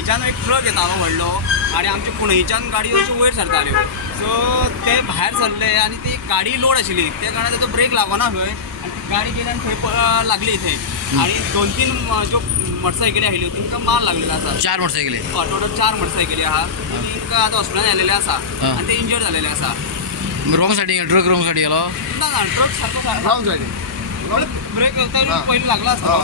थंयच्यान एक ट्रक येतालो व्हडलो आनी आमचे कुणयच्यान गाडयो अश्यो वयर सरताल्यो. सो ते भायर सरले आनी ती गाडी लोड आशिल्ली त्या कारणान ताचो ब्रेक लागना खंय आनी ती गाडी गेली आनी थंय लागली थंय. आनी 2-3 ज्यो मोटरसायकली आशिल्ल्यो तिंकां मार लागलेलो आसा. 4 मोटरसायकली. टोटल 4 मोटरसायकली आहा. तिंकां आतां हॉस्पिटलांत व्हेलेले आसा आनी ते इंजर्ड जालेले आसा. रॉंग सायडीन ट्रक रॉंग सायडीन गेलो. ना ट्रक सारको रॉंग सायडीन ब्रेक पयलीं लागला आसता.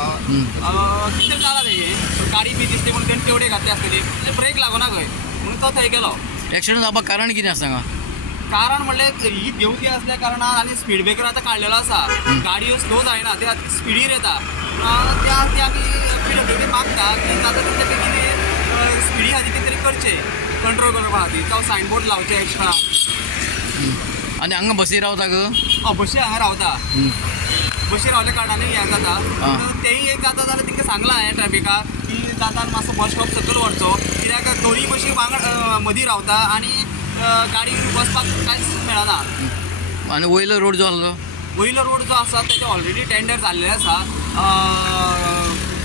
कितें जालां तेजें गाडी बी दिसली म्हणून तेणें तेवढे घातली आसतली ब्रेक लागना खंय म्हणून तो थंय गेलो. एक्सिडेंट जावपाक कारण कितें आसा हांगा? कारण म्हणल्यार ही देवती असल्या कारणान आनी स्पीड ब्रेकर आतां काडलेलो आसा. गाडयो स्लो जायना ते स्पिडीर येता. ते आमी PWD मागता की जाता तितले बेगीन स्पिडी खातीर कितें तरी करचें कंट्रोल करपा खातीर जावं सायनबोर्ड लावचे एक्स्ट्रा. आनी हांगा बसी रावता ग? बशी हांगा रावता. बशी रावल्या कारणानूय हें जाता. तेंय एक जाता जाल्यार तांकां सांगलां हांवें ट्रॅफिकाक की जाता मातसो बस स्टॉप सकयल व्हरचो कित्याक दोनूय बशी वांगड मदीं रावता आनी गाडी बसपाक कांयच मेळना. आनी वयलो रोड जो आसलो वयलो रोड जो आसा तेजे ऑलरेडी टेंडर जाल्लें आसा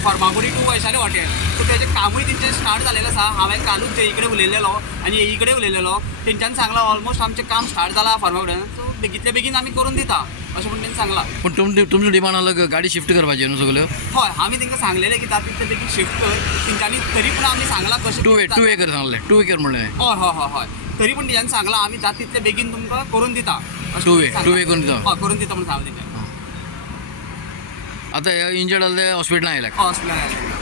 Farmagudi to Vaishali hotel. So तेजें कामूय तेंचें स्टार्ट जाल्लेलें आसा. हांवें कालूच जे इकडे उलयलेलो आनी हे इकडे उलयलेलो तेंच्यांनी सांगलां ऑलमोस्ट आमचें काम स्टार्ट जालां फर्मागुड्यान. सो बेगीतले बेगीन आमी करून दिता अशें म्हणून तेंणी सांगलां. पूण तुमचो डिमांड आसलो गाडी शिफ्ट करपाची न्हू सगल्यो? हय आमी तांकां सांगलेलें की जाता तितले बेगीन शिफ्ट कर. तेंच्यांनी तरी पूण आमी सांगलां कशें टू वे कर सांगलें. टू वे कर म्हणलें. हय हय हय हय तरी पूण तेंच्यांनी सांगलां आमी जाता तितले बेगीन तुमकां करून दिता. टू वे करून दिता. हय करून दिता म्हणून सांगलें तेंच्यांनी. आतां इंजर्ड जाल्ले हॉस्पिटलांत आयल्या. हॉस्पिटलांत